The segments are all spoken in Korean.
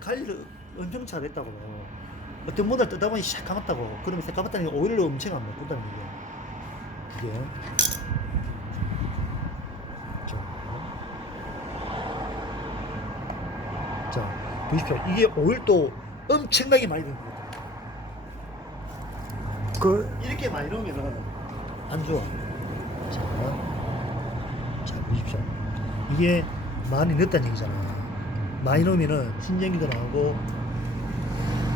관리를 엄청 잘했다고. 어떤 모델 뜨다 보니 샥 감았다고. 그러면 색 감았다는 게 오일을 엄청 안 먹었다는 얘기야. 이게. 자. 자, 보십시오. 이게 오일도 엄청나게 많이 든 거예요. 그, 이렇게 많이 넣으면 안 좋아. 자, 자, 보십시오. 이게 많이 넣었다는 얘기잖아. 넣으면은 신전기도 나오고.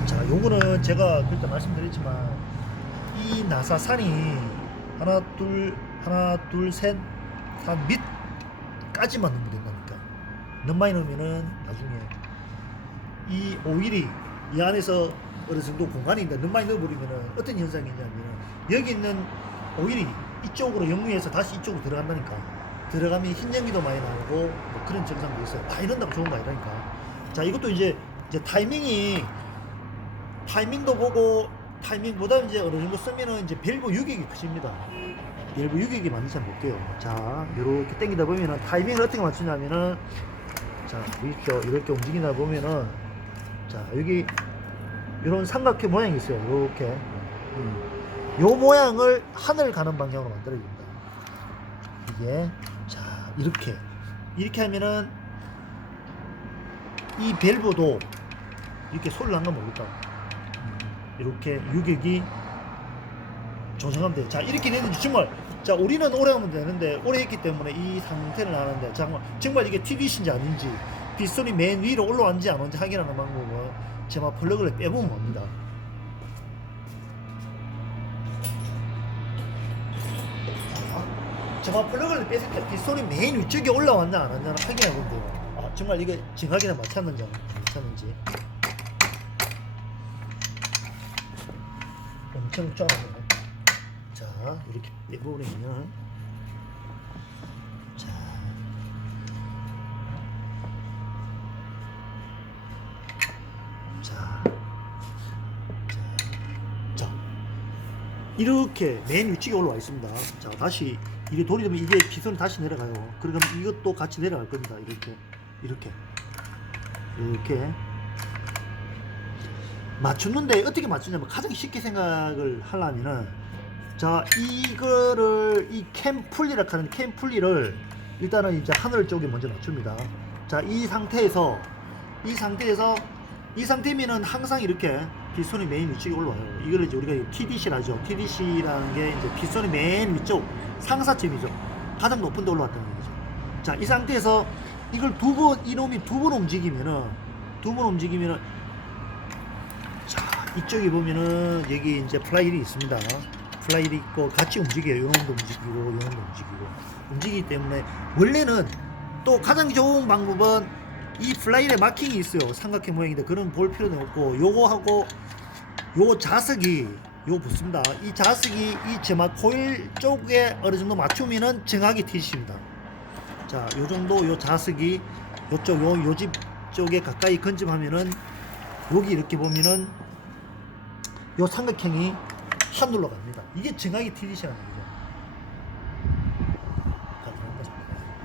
자 요거는 제가 그때 말씀드렸지만 이 나사산이 하나 둘 하나 둘셋산 밑까지만 넣으면 된다니까. 많이 넣으면은 나중에 이 오일이 이 안에서 어느 정도 공간이 있는데 너무 많이 넣어버리면은 어떤 현상이 있냐면은 여기 있는 오일이 이쪽으로 역류해서 다시 이쪽으로 들어간다니까 들어가면 흰 연기도 많이 나오고 뭐 그런 증상도 있어요. 많이 넣는다고 좋은 거 아니라니까. 자 이것도 이제 이제 타이밍이 타이밍도 보고 타이밍보다 이제 어느 정도 쓰면은 이제 밸브 유격이 크십니다. 밸브 유격이 많은지 한번 볼게요. 자 이렇게 당기다 보면은 타이밍을 어떻게 맞추냐면은 자 보십시오 이렇게 움직이다 보면은 자 여기 이런 삼각형 모양이 있어요. 이렇게 음. 요 모양을 하늘 가는 방향으로 만들어줍니다. 이게 자 이렇게 이렇게 하면은 이 밸브도 이렇게 소리를 난거 모르겠다. 음, 이렇게 유격이 조정하면 돼요. 자 이렇게 되는지 정말 자 우리는 오래 하면 되는데 오래 했기 때문에 이 상태를 아는데 정말 정말 이게 TV신지 아닌지 빗소리 맨 위로 올라왔는지 안 왔는지 확인하는 방법은 제가 플러그를 빼보면 옵니다. 제가 플러그를 뺐을 때 빗소리 맨 위쪽에 올라왔나 안 왔나 확인해 보면 돼요. 아, 정말 이게 정확히나 맞췄는지 안 맞췄는지. 엄청 쫙하네. 자, 이렇게 빼버리면. 자. 자. 자. 자. 이렇게 맨 위쪽에 올라와 있습니다. 자, 다시 이게 돌이 되면 이게 비선이 다시 내려가요. 그러면 이것도 같이 내려갈 겁니다. 이렇게. 이렇게. 이렇게. 맞추는데 어떻게 맞추냐면 가장 쉽게 생각을 하려면은 자 이거를 이 캠풀리라 하는 캠풀리를 일단은 이제 하늘 쪽에 먼저 맞춥니다. 자 이 상태에서 이 상태에서 이 상태면은 항상 이렇게 빗손이 맨 위쪽에 올라와요. 이거를 이제 우리가 TDC라 하죠. TDC라는 게 이제 빗손이 맨 위쪽 상사점이죠. 가장 높은 데 올라왔다는 얘기죠. 자 이 상태에서 이걸 두 번 이놈이 두 번 움직이면은 두 번 움직이면은 자, 이쪽에 보면은 여기 이제 플라이힐이 있습니다. 플라이힐이 있고 같이 움직여요. 요놈도 움직이고 요놈도 움직이고 움직이기 때문에 원래는 또 가장 좋은 방법은 이 플라이힐에 마킹이 있어요. 삼각형 모양인데 그런 볼 필요는 없고 요거하고 요 자석이 요 붙습니다. 이 자석이 이 제마 코일 쪽에 어느 정도 맞추면은 정확히 티십니다. 자, 요 정도 요 자석이 요쪽 요 요집 쪽에 가까이 근접하면은 여기 이렇게 보면은 요 삼각형이 하늘로 갑니다. 이게 정확히 TDC라는 거죠.